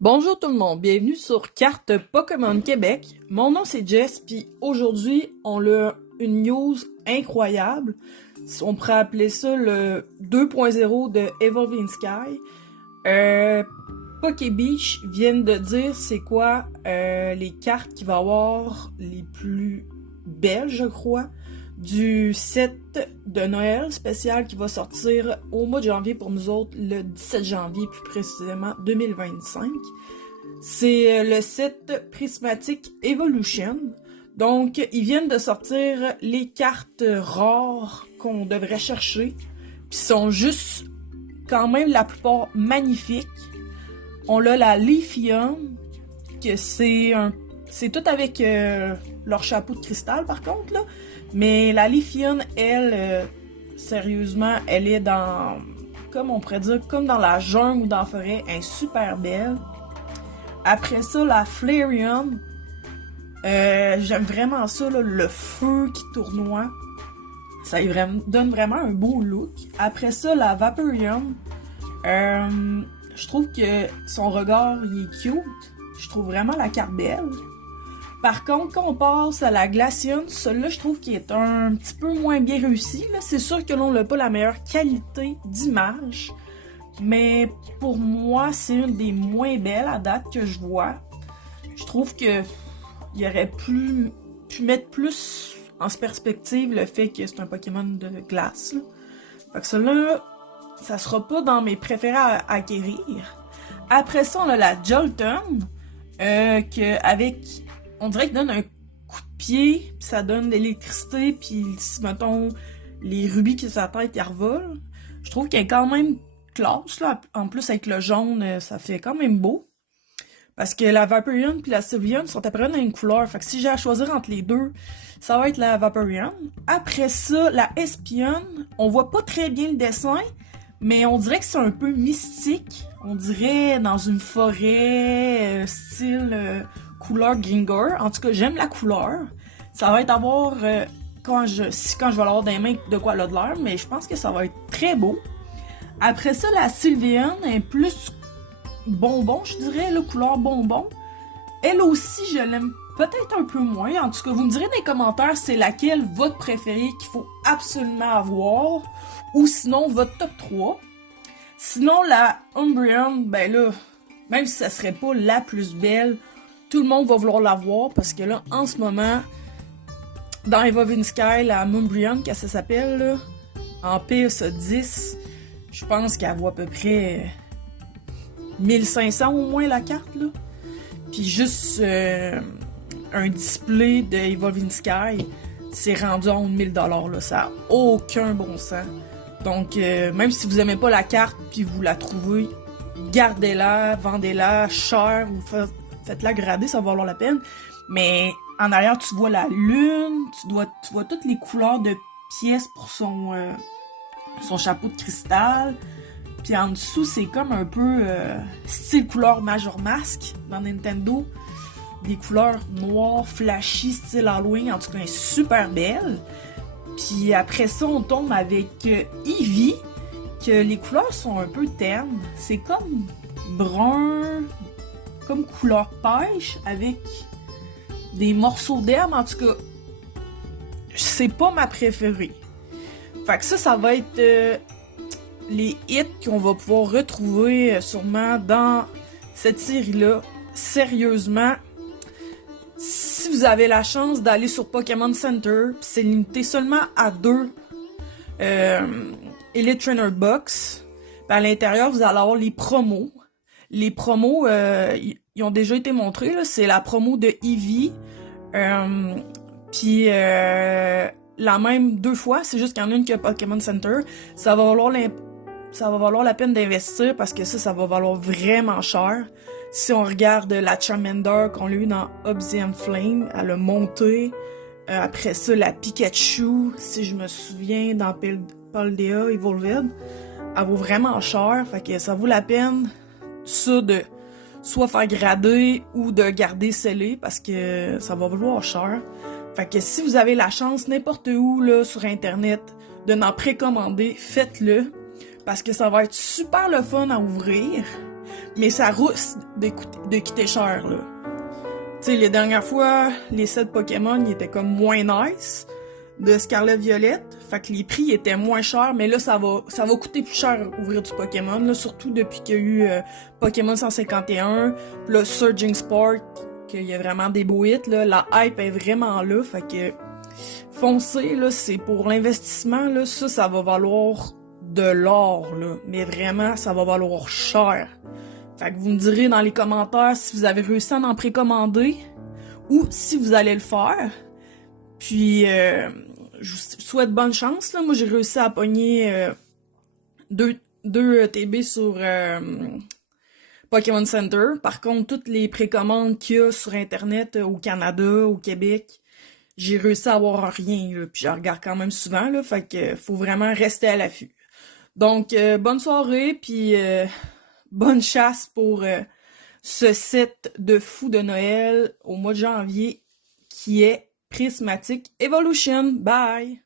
Bonjour tout le monde, bienvenue sur Carte Pokémon Québec. Mon nom c'est Jess, puis aujourd'hui on a une news incroyable. On pourrait appeler ça le 2.0 de Evolving Sky. Pokébeach viennent de dire c'est quoi les cartes qu'il va y avoir les plus belles, je crois, du set de Noël spécial qui va sortir au mois de janvier pour nous autres, le 17 janvier plus précisément 2025. C'est le set Prismatic Evolution. Donc, ils viennent de sortir les cartes rares qu'on devrait chercher. Puis sont juste quand même la plupart magnifiques. On a la Leafeon, que c'est tout avec leur chapeau de cristal par contre là. Mais la Leafeon, elle, sérieusement, elle est dans, comme on pourrait dire, comme dans la jungle ou dans la forêt, elle est super belle. Après ça, la Flareon, j'aime vraiment ça, là, le feu qui tournoie. Ça lui donne vraiment un beau look. Après ça, la Vaporeon, je trouve que son regard, il est cute. Je trouve vraiment la carte belle. Par contre, quand on passe à la Glaceon, celle-là, je trouve qu'il est un petit peu moins bien réussi. C'est sûr que l'on n'a pas la meilleure qualité d'image, mais pour moi, c'est une des moins belles à date que je vois. Je trouve que il aurait pu mettre plus en perspective le fait que c'est un Pokémon de glace. Là. Fait que celle-là, ça sera pas dans mes préférés à acquérir. Après ça, on a la Jolteon, que avec, on dirait qu'il donne un coup de pied, puis ça donne de l'électricité, puis si mettons les rubis qui sont sur la tête, ils revolent. Je trouve qu'elle est quand même classe, là. En plus, avec le jaune, ça fait quand même beau. Parce que la Vaporeon puis la Sylveon sont à peu près dans une couleur. Fait que si j'ai à choisir entre les deux, ça va être la Vaporeon. Après ça, la Espeon, on voit pas très bien le dessin, mais on dirait que c'est un peu mystique. On dirait dans une forêt, style couleur Gengar. En tout cas, j'aime la couleur. Ça va être à voir quand je vais l'avoir dans les mains de quoi elle a de l'air, mais je pense que ça va être très beau. Après ça, la Sylveon est plus bonbon, je dirais, la couleur bonbon. Elle aussi, je l'aime peut-être un peu moins. En tout cas, vous me direz dans les commentaires c'est laquelle votre préférée qu'il faut absolument avoir, ou sinon votre top 3. Sinon, la Umbreon, ben là, même si ça serait pas la plus belle, tout le monde va vouloir l'avoir parce que là, en ce moment, dans Evolving Sky, la Umbreon, qu'est-ce que ça s'appelle, là, en PSA 10, je pense qu'elle vaut à peu près 1500 au moins la carte, là. Puis juste un display de Evolving Sky, c'est rendu à 1000$, là. Ça n'a aucun bon sens. Donc, même si vous aimez pas la carte puis vous la trouvez, gardez-la, vendez-la cher ou faites-la grader, ça va valoir la peine. Mais en arrière, tu vois la lune, tu vois toutes les couleurs de pièces pour son chapeau de cristal. Puis en dessous, c'est comme un peu style couleur Major Mask dans Nintendo. Des couleurs noires, flashy, style Halloween. En tout cas, elle est super belle. Puis après ça, on tombe avec Eevee, que les couleurs sont un peu ternes. C'est comme brun, comme couleur pêche, avec des morceaux d'herbe. En tout cas, c'est pas ma préférée. Fait que ça va être les hits qu'on va pouvoir retrouver sûrement dans cette série-là. Sérieusement, si vous avez la chance d'aller sur Pokémon Center, c'est limité seulement à 2 Elite Trainer Box. Puis à l'intérieur, vous allez avoir les promos. Les promos, ils ont déjà été montrés. Là. C'est la promo de Eevee. Puis la même 2 fois. C'est juste qu'il y en a une qui a Pokémon Center. Ça va valoir la peine d'investir parce que ça va valoir vraiment cher. Si on regarde la Charmander qu'on a eu dans Obsidian Flame, elle a monté. Après ça, la Pikachu, si je me souviens, dans Paldea Evolved, elle vaut vraiment cher. Fait que ça vaut la peine, ça, de soit faire grader ou de garder scellé parce que ça va valoir cher. Fait que si vous avez la chance, n'importe où, là, sur Internet, de n'en précommander, faites-le. Parce que ça va être super le fun à ouvrir. mais ça rousse de quitter cher, là. Tu sais, les dernières fois, les sets Pokémon, ils étaient comme moins nice de Scarlet Violet. Fait que les prix étaient moins chers, mais là, ça va coûter plus cher ouvrir du Pokémon, là, surtout depuis qu'il y a eu Pokémon 151, pis là, Surging Spark, qu'il y a vraiment des beaux hits, là. La hype est vraiment là, fait que foncez, là, c'est pour l'investissement, là, ça va valoir de l'or, là. Mais vraiment, ça va valoir cher. Fait que vous me direz dans les commentaires si vous avez réussi à en précommander ou si vous allez le faire. Puis, je vous souhaite bonne chance, là. Moi, j'ai réussi à pogner deux TB sur Pokémon Center. Par contre, toutes les précommandes qu'il y a sur Internet au Canada, au Québec, j'ai réussi à avoir rien, là. Puis je regarde quand même souvent, là. Fait que faut vraiment rester à l'affût. Donc, bonne soirée, puis bonne chasse pour ce set de fou de Noël au mois de janvier qui est Prismatic Evolution. Bye!